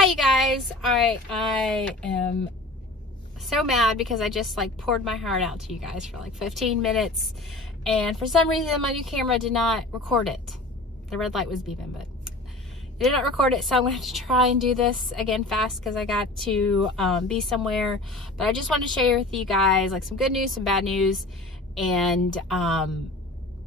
Hi you guys. I am so mad because I just like poured my heart out to you guys for like 15 minutes and for some reason my new camera did not record it. The red light was beeping, but it did not record it, so I'm gonna have to try and do this again fast because I got to be somewhere. But I just wanted to share with you guys like some good news, some bad news, and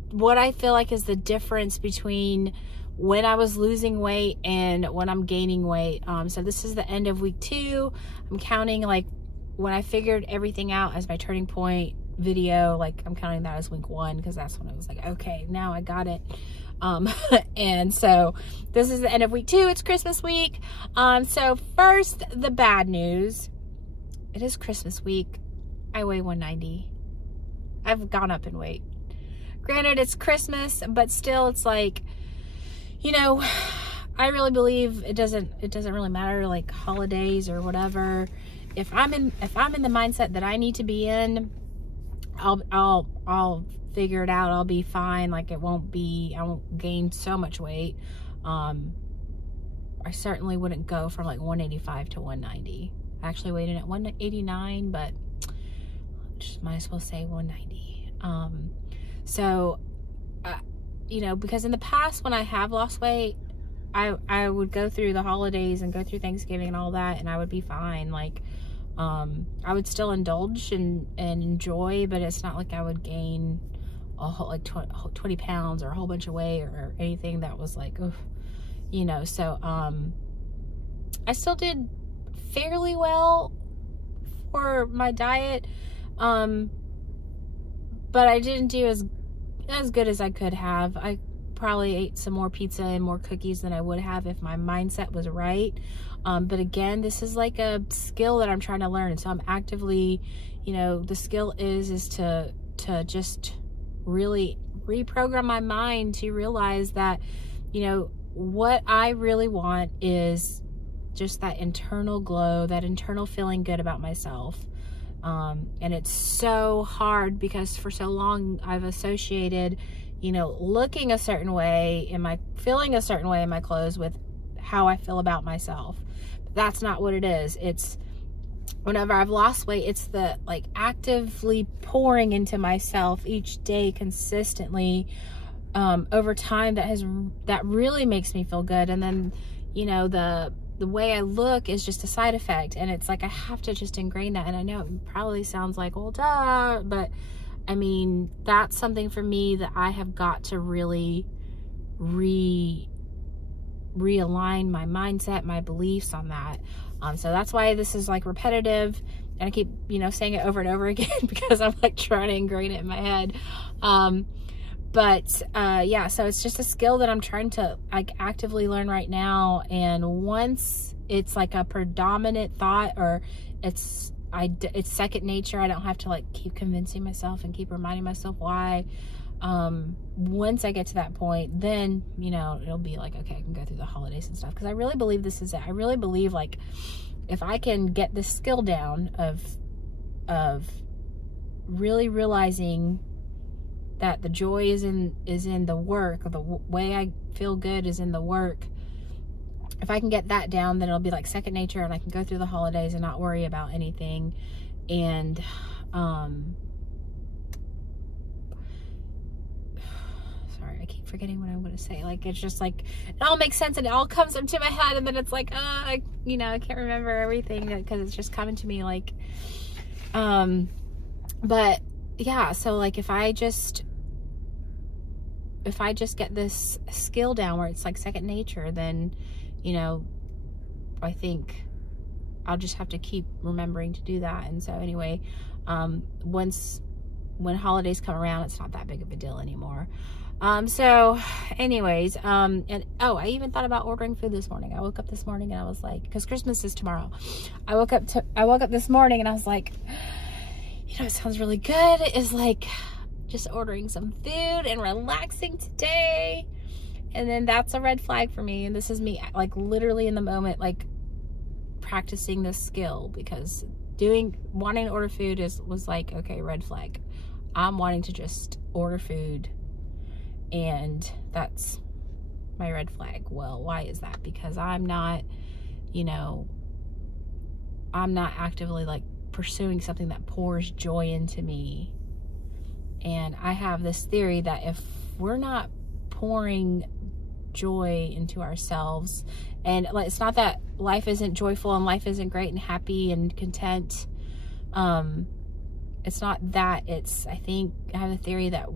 what I feel like is the difference between when I was losing weight and when I'm gaining weight. So this is the end of week 2. I'm counting like when I figured everything out as my turning point video, like I'm counting that as week 1 because that's when I was like, okay, now I got it. And so this is the end of week 2. It's Christmas week. So first, the bad news. It is Christmas week. I weigh 190. I've gone up in weight. Granted, it's Christmas, but still it's like, you know, I really believe it doesn't really matter like holidays or whatever. If I'm in the mindset that I need to be in, I'll figure it out. I'll be fine. Like I won't gain so much weight. I certainly wouldn't go from like 185 to 190. I actually weighed in at 189, but just might as well say 190. So you know, because in the past when I have lost weight, I would go through the holidays and go through Thanksgiving and all that, and I would be fine. Like, I would still indulge and enjoy, but it's not like I would gain a whole, like 20 pounds or a whole bunch of weight or anything that was like, oof, you know. So, I still did fairly well for my diet, but I didn't do as good as I could have. I probably ate some more pizza and more cookies than I would have if my mindset was right. But again, this is like a skill that I'm trying to learn. And so I'm actively, you know, the skill is to just really reprogram my mind to realize that, you know, what I really want is just that internal glow, that internal feeling good about myself. And it's so hard because for so long I've associated, you know, looking a certain way and feeling a certain way in my clothes with how I feel about myself. But that's not what it is. It's whenever I've lost weight, it's the like actively pouring into myself each day consistently, over time that really makes me feel good. And then, you know, the way I look is just a side effect, and it's like I have to just ingrain that. And I know it probably sounds like, well, duh, but I mean, that's something for me that I have got to really realign my mindset, my beliefs on that. So that's why this is like repetitive, and I keep, you know, saying it over and over again because I'm like trying to ingrain it in my head. Yeah, so it's just a skill that I'm trying to like actively learn right now. And once it's like a predominant thought, or it's second nature, I don't have to like keep convincing myself and keep reminding myself why. Once I get to that point, then, you know, it'll be like, okay, I can go through the holidays and stuff. Because I really believe this is it. I really believe like if I can get this skill down of really realizing that the joy is in the work, or the way I feel good is in the work. If I can get that down, then it'll be like second nature, and I can go through the holidays and not worry about anything. And sorry, I keep forgetting what I'm going to say. Like, it's just like it all makes sense and it all comes into my head, and then it's like, you know, I can't remember everything because it's just coming to me like, but yeah, so like if I just get this skill down where it's like second nature, then, you know, I think I'll just have to keep remembering to do that. And so anyway, when holidays come around, it's not that big of a deal anymore. So anyways, and I even thought about ordering food this morning. I woke up this morning and I was like, because Christmas is tomorrow. I woke up this morning and I was like, you know, it sounds really good. Is like just ordering some food and relaxing today. And then that's a red flag for me. And this is me like literally in the moment, like practicing this skill, because wanting to order food was like, okay, red flag. I'm wanting to just order food, and that's my red flag. Well, why is that? Because I'm not, you know, I'm not actively like pursuing something that pours joy into me. And I have this theory that if we're not pouring joy into ourselves, and it's not that life isn't joyful and life isn't great and happy and content, it's not that. It's, I think I have a theory that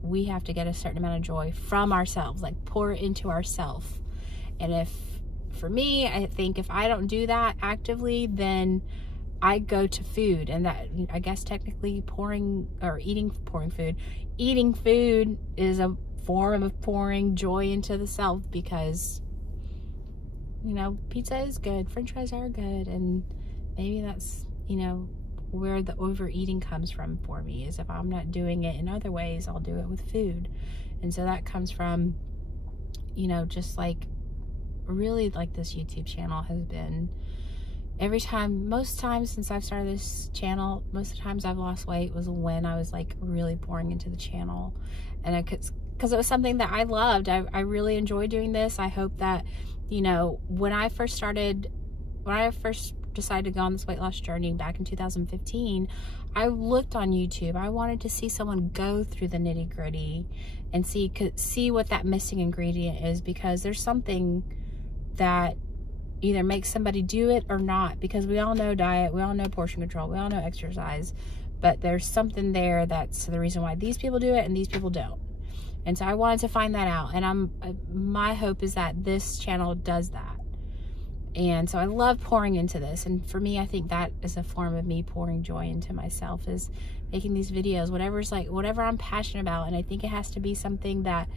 we have to get a certain amount of joy from ourselves, like pour it into ourselves. And if, for me, I think if I don't do that actively, then I go to food, and that, I guess technically eating food is a form of pouring joy into the self, because, you know, pizza is good, french fries are good, and maybe that's, you know, where the overeating comes from for me, is if I'm not doing it in other ways, I'll do it with food. And so that comes from, you know, just like, really, like, this YouTube channel has been, most times since I've started this channel, most of the times I've lost weight was when I was like really pouring into the channel, and because it was something that I loved. I really enjoy doing this. I hope that, you know, when I first decided to go on this weight loss journey back in 2015, I looked on YouTube. I wanted to see someone go through the nitty gritty and see what that missing ingredient is, because there's something that either makes somebody do it or not, because we all know diet, we all know portion control, we all know exercise, but there's something there that's the reason why these people do it and these people don't. And so I wanted to find that out, and my hope is that this channel does that. And so I love pouring into this, and for me, I think that is a form of me pouring joy into myself, is making these videos, whatever I'm passionate about. And I think it has to be something that,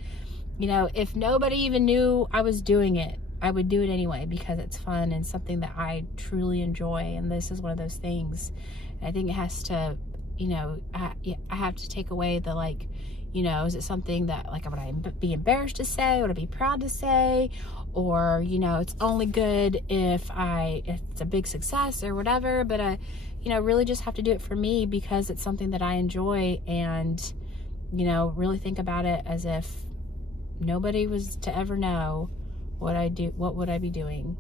you know, if nobody even knew I was doing it, I would do it anyway, because it's fun and something that I truly enjoy. And this is one of those things. And I think it has to, you know, I have to take away the, like, you know, is it something that, like, would I be embarrassed to say? Would I be proud to say? Or, you know, it's only good if it's a big success or whatever. But I, you know, really just have to do it for me, because it's something that I enjoy. And, you know, really think about it as if nobody was to ever know what would I be doing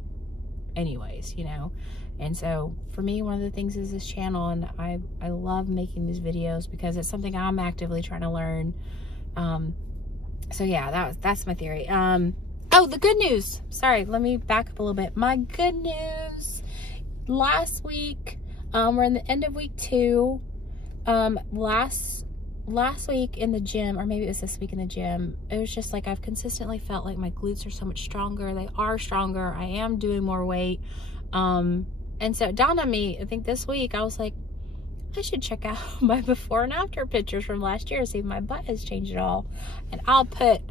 anyways, you know. And so for me, one of the things is this channel, and I love making these videos because it's something I'm actively trying to learn. So yeah, that's my theory. Oh, the good news. Sorry, let me back up a little bit. My good news, last week, we're in the end of week 2. Last week in the gym, or maybe it was this week in the gym, it was just like I've consistently felt like my glutes are so much stronger. They are stronger. I am doing more weight. And so it dawned on me, I think this week, I was like, I should check out my before and after pictures from last year, see if my butt has changed at all. And I'll put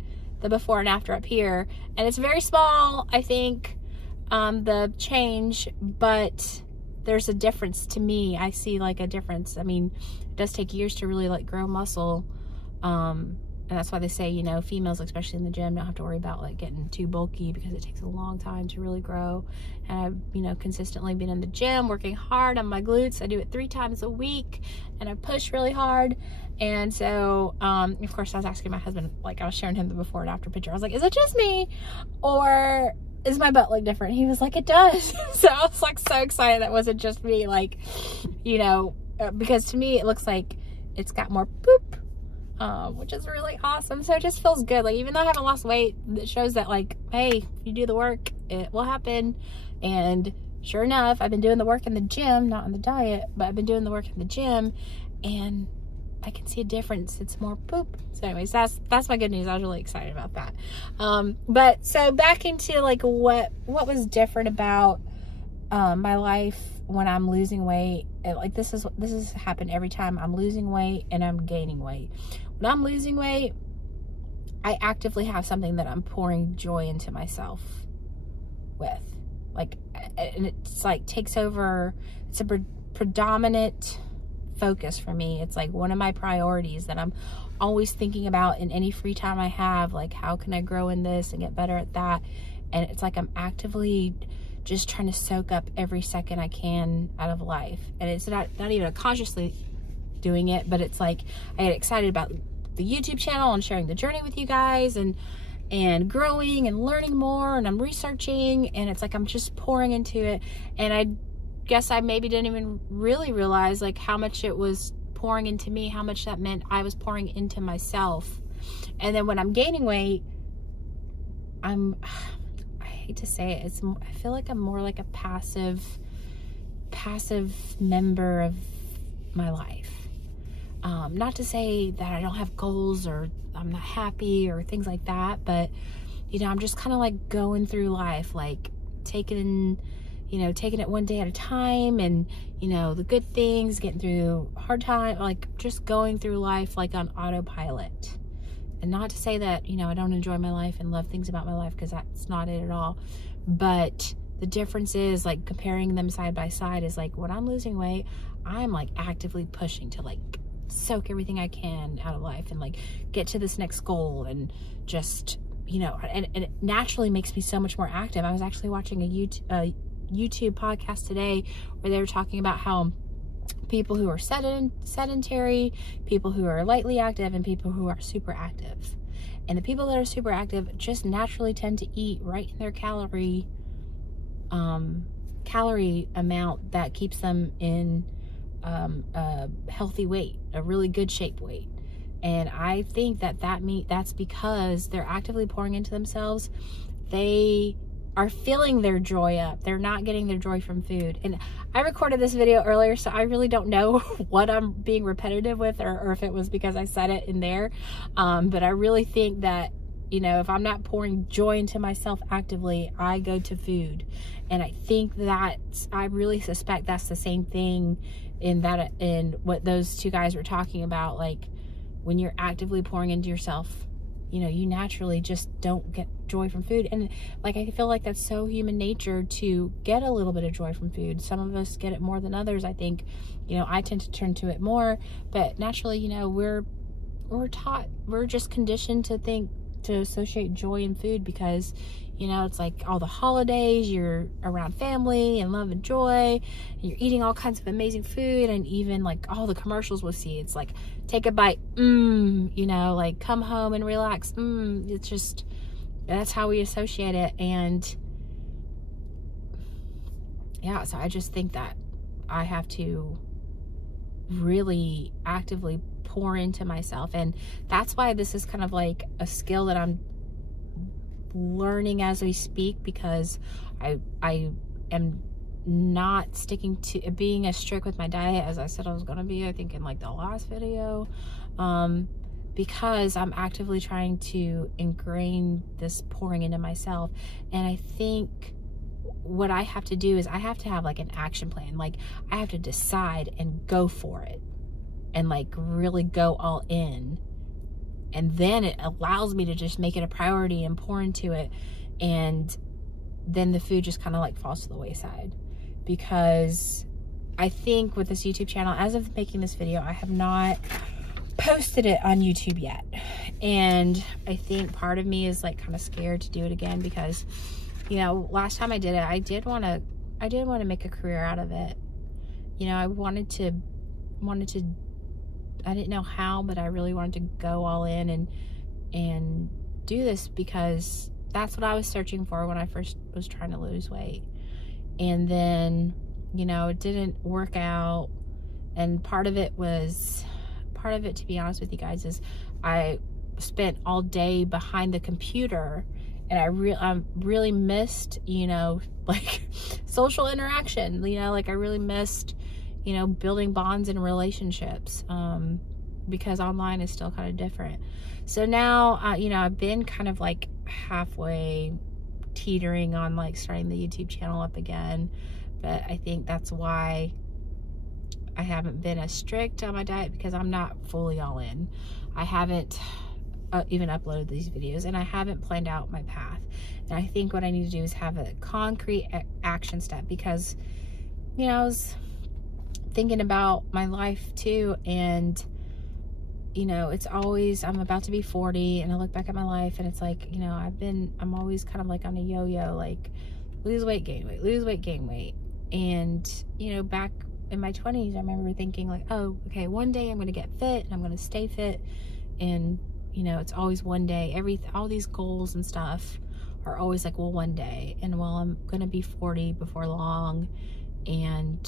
the before and after up here. And it's very small, I think, the change, but there's a difference to me. I see like a difference. I mean, it does take years to really like grow muscle. And that's why they say, you know, females, especially in the gym, don't have to worry about like getting too bulky, because it takes a long time to really grow. And I've, you know, consistently been in the gym, working hard on my glutes. I do it 3 times a week, and I push really hard. And so, of course, I was asking my husband, like, I was showing him the before and after picture. I was like, is it just me, or is my butt look different? He was like, it does. So I was like so excited that wasn't just me, like, you know, because to me it looks like it's got more poop, which is really awesome. So it just feels good. Like, even though I haven't lost weight, it shows that, like, hey, if you do the work, it will happen. And sure enough, I've been doing the work in the gym, not on the diet, but I've been doing the work in the gym, and I can see a difference. It's more poop. So anyways, that's my good news. I was really excited about that. But so back into like what was different about my life when I'm losing weight. Like, this has happened every time I'm losing weight and I'm gaining weight. When I'm losing weight, I actively have something that I'm pouring joy into myself with. Like, and it's like takes over. It's a predominant focus for me. It's like one of my priorities that I'm always thinking about in any free time I have. Like, how can I grow in this and get better at that? And it's like I'm actively just trying to soak up every second I can out of life. And it's not even consciously doing it, but it's like I get excited about the YouTube channel and sharing the journey with you guys, and and growing and learning more, and I'm researching, and it's like I'm just pouring into it. And I guess I maybe didn't even really realize like how much it was pouring into me, how much that meant I was pouring into myself. And then when I'm gaining weight, I hate to say it, I feel like I'm more like a passive member of my life. Not to say that I don't have goals or I'm not happy or things like that, but you know, I'm just kind of like going through life, like taking it one day at a time, and you know, the good things, getting through hard time, like just going through life like on autopilot. And not to say that, you know, I don't enjoy my life and love things about my life, because that's not it at all. But the difference is, like, comparing them side by side is like, when I'm losing weight, I'm like actively pushing to like soak everything I can out of life and like get to this next goal, and just, you know, and it naturally makes me so much more active. I was actually watching a YouTube podcast today where they were talking about how people who are sedentary, people who are lightly active, and people who are super active. And the people that are super active just naturally tend to eat right in their calorie amount that keeps them in a healthy weight, a really good shape weight. And I think that's because they're actively pouring into themselves. They are filling their joy up. They're not getting their joy from food. And I recorded this video earlier, so I really don't know what I'm being repetitive with, or if it was because I said it in there. But I really think that, you know, if I'm not pouring joy into myself actively, I go to food. And I think that, I really suspect that's the same thing in what those two guys were talking about. Like, when you're actively pouring into yourself, you know, you naturally just don't get joy from food. And like, I feel like that's so human nature to get a little bit of joy from food. Some of us get it more than others. I think, you know, I tend to turn to it more, but naturally, you know, we're just conditioned to associate joy in food, because, you know, it's like all the holidays, you're around family and love and joy, and you're eating all kinds of amazing food. And even like all the commercials we'll see, it's like, take a bite, you know, like come home and relax, it's just, that's how we associate it. And yeah, so I just think that I have to really actively pour into myself. And that's why this is kind of like a skill that I'm learning as we speak, because I am not sticking to being as strict with my diet as I said I was going to be, I think in like the last video, because I'm actively trying to ingrain this pouring into myself. And I think what I have to do is I have to have like an action plan. Like, I have to decide and go for it, and like really go all in. And then it allows me to just make it a priority and pour into it. And then the food just kind of like falls to the wayside. Because I think with this YouTube channel, as of making this video, I have not posted it on YouTube yet. And I think part of me is like kind of scared to do it again, because, you know, last time I did it, I did want to make a career out of it. You know, I wanted to, I didn't know how, but I really wanted to go all in and do this, because that's what I was searching for when I first was trying to lose weight. And then, you know, it didn't work out. And part of it, to be honest with you guys, is I spent all day behind the computer, and I really missed, you know, like social interaction, you know, like I really missed, you know, building bonds and relationships, because online is still kind of different. So now, you know, I've been kind of like halfway teetering on like starting the YouTube channel up again, but I think that's why I haven't been as strict on my diet, because I'm not fully all in. I haven't even uploaded these videos, and I haven't planned out my path. And I think what I need to do is have a concrete action step, because, you know, I was thinking about my life too, and, you know, it's always, I'm about to be 40, and I look back at my life, and it's like, you know, I'm always kind of like on a yo-yo, like lose weight, gain weight, lose weight, gain weight. And, you know, back in my 20s, I remember thinking like, oh, okay, one day I'm going to get fit, and I'm going to stay fit, and, it's always one day. All these goals and stuff are always like, well, one day. And well, I'm going to be 40 before long. And,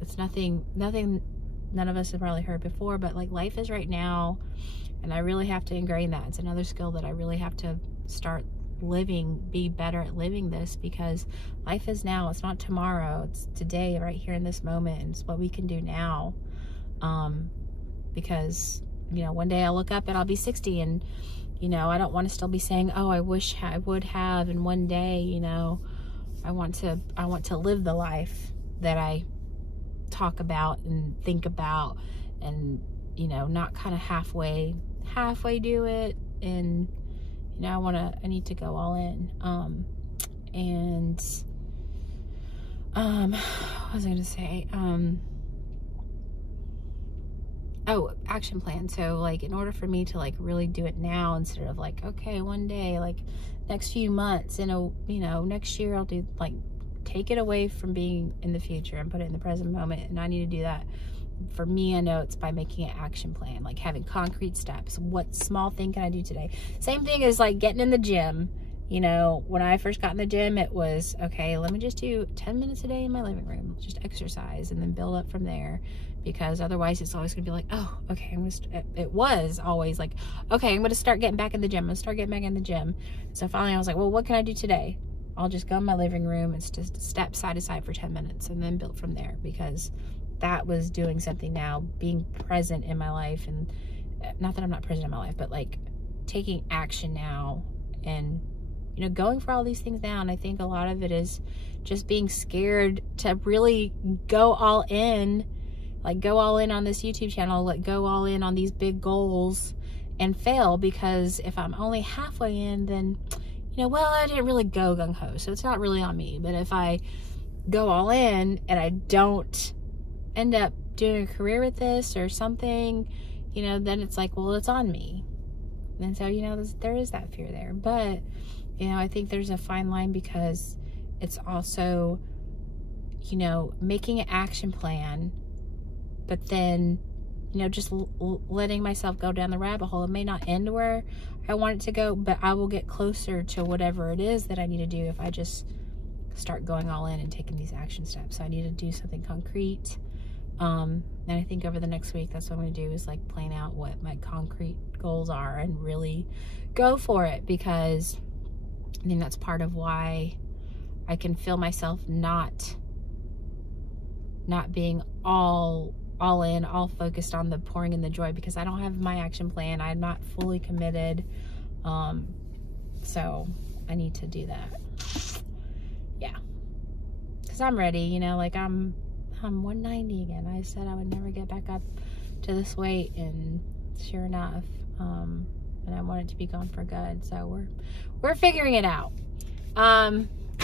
it's nothing none of us have probably heard before, but like life is right now. And I really have to ingrain that. It's another skill that I really have to start be better at living this, because life is now. It's not tomorrow. It's today, right here in this moment. And it's what we can do now. Because, one day I'll look up and I'll be 60, and, I don't want to still be saying, oh, I wish I would have. And one day, I want to live the life that I talk about and think about, and, not kind of halfway do it. And, I need to go all in. What was I going to say? Action plan. So like, in order for me to like really do it now, instead of like, okay, one day, like next few months, next year I'll do, like, take it away from being in the future and put it in the present moment. And I need to do that. For me, I know it's by making an action plan, like having concrete steps. What small thing can I do today? Same thing as like getting in the gym. When I first got in the gym, it was, okay, let me just do 10 minutes a day in my living room, just exercise, and then build up from there. Because otherwise it's always gonna be like, oh, okay, it was always like, okay, I'm gonna start getting back in the gym. So finally I was like, well, what can I do today? I'll just go in my living room and just step side to side for 10 minutes and then build from there, because that was doing something now, being present in my life. And not that I'm not present in my life, but like taking action now, and going for all these things now. And I think a lot of it is just being scared to really go all in, like go all in on this YouTube channel, like go all in on these big goals and fail. Because if I'm only halfway in, then, well, I didn't really go gung-ho, so it's not really on me. But if I go all in and I don't end up doing a career with this or something, then it's like, well, it's on me. And so, there is that fear there. But, I think there's a fine line, because it's also, making an action plan, but then, just letting myself go down the rabbit hole. It may not end where I want it to go, but I will get closer to whatever it is that I need to do if I just start going all in and taking these action steps. So I need to do something concrete. And I think over the next week, that's what I'm going to do, is like plan out what my concrete goals are and really go for it, because I think that's part of why I can feel myself not being all in, all focused on the pouring in the joy, because I don't have my action plan. I'm not fully committed. So I need to do that. Yeah. Because I'm ready, like I'm 190 again. I said I would never get back up to this weight, and sure enough, and I want it to be gone for good. So we're figuring it out.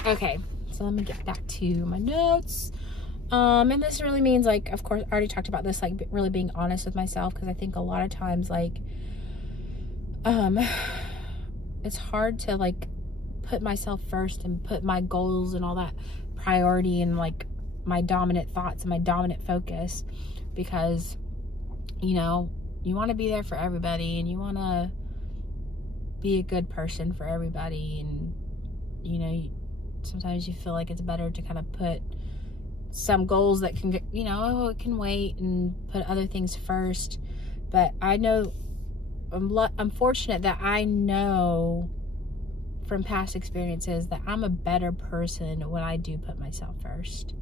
Okay, so let me get back to my notes. And this really means, like, of course, I already talked about this, like really being honest with myself, because I think a lot of times, like, it's hard to like put myself first and put my goals and all that priority and like my dominant thoughts and my dominant focus, because you want to be there for everybody, and you want to be a good person for everybody. And sometimes you feel like it's better to kind of put some goals that can get, it can wait, and put other things first. But I know I'm fortunate that I know from past experiences that I'm a better person when I do put myself first.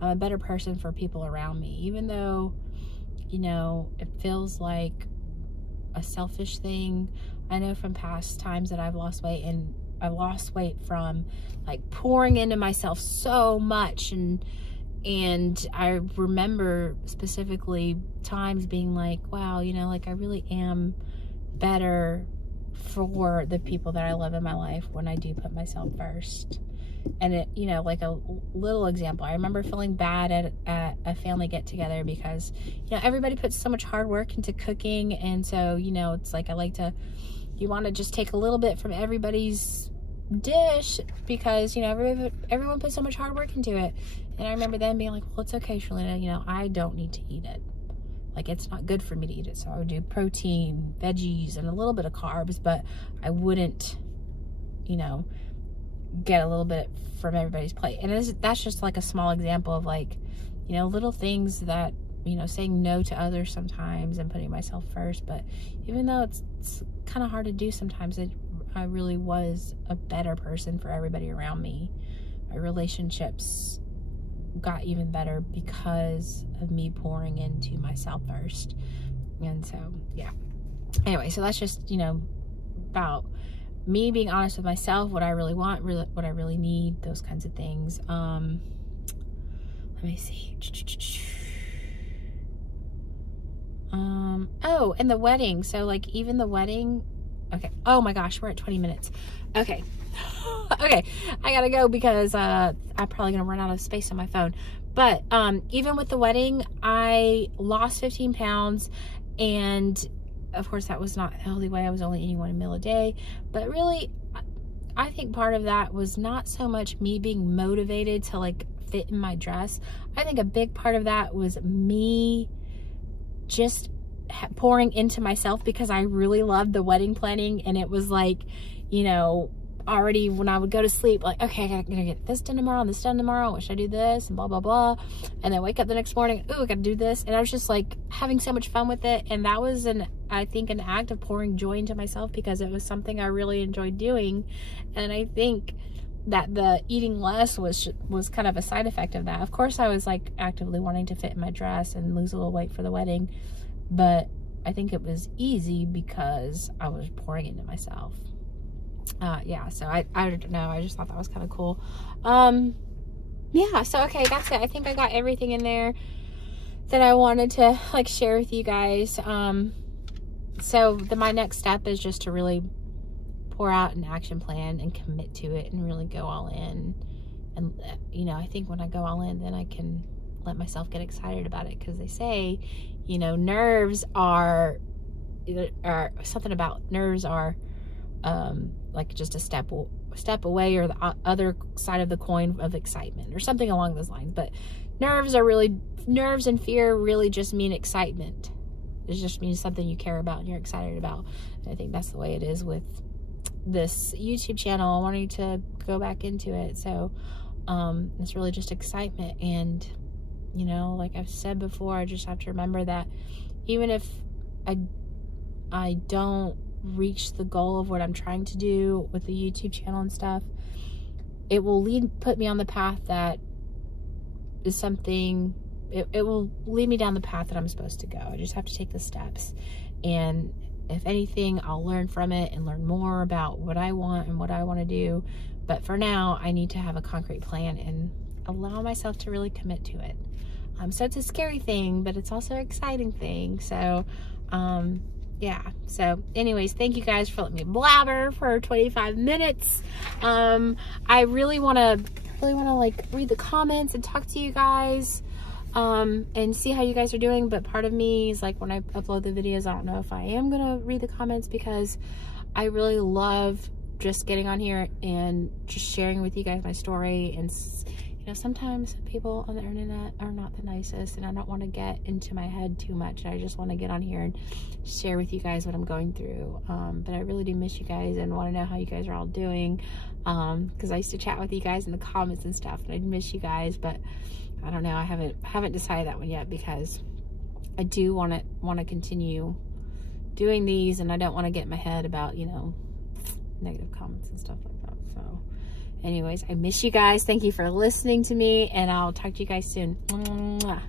I'm a better person for people around me, even though it feels like a selfish thing. I know from past times that I've lost weight, and I lost weight from like pouring into myself so much, and I remember specifically times being like, wow, like I really am better for the people that I love in my life when I do put myself first. And it, like a little example, I remember feeling bad at a family get together, because everybody puts so much hard work into cooking, and so it's like you want to just take a little bit from everybody's dish, because everyone puts so much hard work into it. And I remember then being like, well, it's okay, Shalina, I don't need to eat it. like it's not good for me to eat it. So I would do protein, veggies, and a little bit of carbs, but I wouldn't, you know, get a little bit from everybody's plate. And that's just like a small example of like, you know, little things that, you know, saying no to others sometimes and putting myself first. But even though it's kind of hard to do sometimes, I really was a better person for everybody around me. My relationships got even better because of me pouring into myself first. And so, yeah. Anyway, so that's just, you know, about me being honest with myself, what I really want, what I really need, those kinds of things. Let me see. Oh, and the wedding. So like even the wedding. Okay. Oh my gosh, we're at 20 minutes. Okay. Okay. I gotta go because I'm probably gonna run out of space on my phone. But even with the wedding, I lost 15 pounds, and of course that was not a healthy way. I was only eating 1 meal a day. But really, I think part of that was not so much me being motivated to like fit in my dress. I think a big part of that was me just pouring into myself, because I really loved the wedding planning. And it was like, you know, already when I would go to sleep, like, okay, I gotta get this done tomorrow and this done tomorrow. What should I do this? And blah, blah, blah. And then wake up the next morning. Ooh, I gotta do this. And I was just like having so much fun with it. And that was I think an act of pouring joy into myself, because it was something I really enjoyed doing. And I think that the eating less was kind of a side effect of that. Of course, I was like actively wanting to fit in my dress and lose a little weight for the wedding, but I think it was easy because I was pouring into myself. Yeah, so I don't know. I just thought that was kind of cool. Yeah, so okay, that's it. I think I got everything in there that I wanted to like share with you guys. So my next step is just to really pour out an action plan and commit to it and really go all in. And, you know, I think when I go all in, then I can let myself get excited about it. Because they say, you know, nerves are something about nerves are like just a step away, or the other side of the coin of excitement, or something along those lines. But nerves and fear really just mean excitement. It just means something you care about and you're excited about. And I think that's the way it is with this YouTube channel, wanting to go back into it. So it's really just excitement. And, you know, like I've said before, I just have to remember that even if I don't reach the goal of what I'm trying to do with the YouTube channel and stuff, it will put me on the path that is something, it will lead me down the path that I'm supposed to go. I just have to take the steps. And if anything, I'll learn from it and learn more about what I want and what I want to do. But for now, I need to have a concrete plan and allow myself to really commit to it. So it's a scary thing, but it's also an exciting thing. So, yeah. So anyways, thank you guys for letting me blabber for 25 minutes. I really want to like read the comments and talk to you guys. And see how you guys are doing. But part of me is like, when I upload the videos, I don't know if I am gonna read the comments, because I really love just getting on here and just sharing with you guys my story. And you know, sometimes people on the internet are not the nicest, and I don't want to get into my head too much. I just want to get on here and share with you guys what I'm going through. But I really do miss you guys and want to know how you guys are all doing, because I used to chat with you guys in the comments and stuff, and I'd miss you guys. But I don't know. I haven't decided that one yet, because I do want to continue doing these, and I don't want to get in my head about, you know, negative comments and stuff like that. So anyways, I miss you guys. Thank you for listening to me, and I'll talk to you guys soon. Mwah.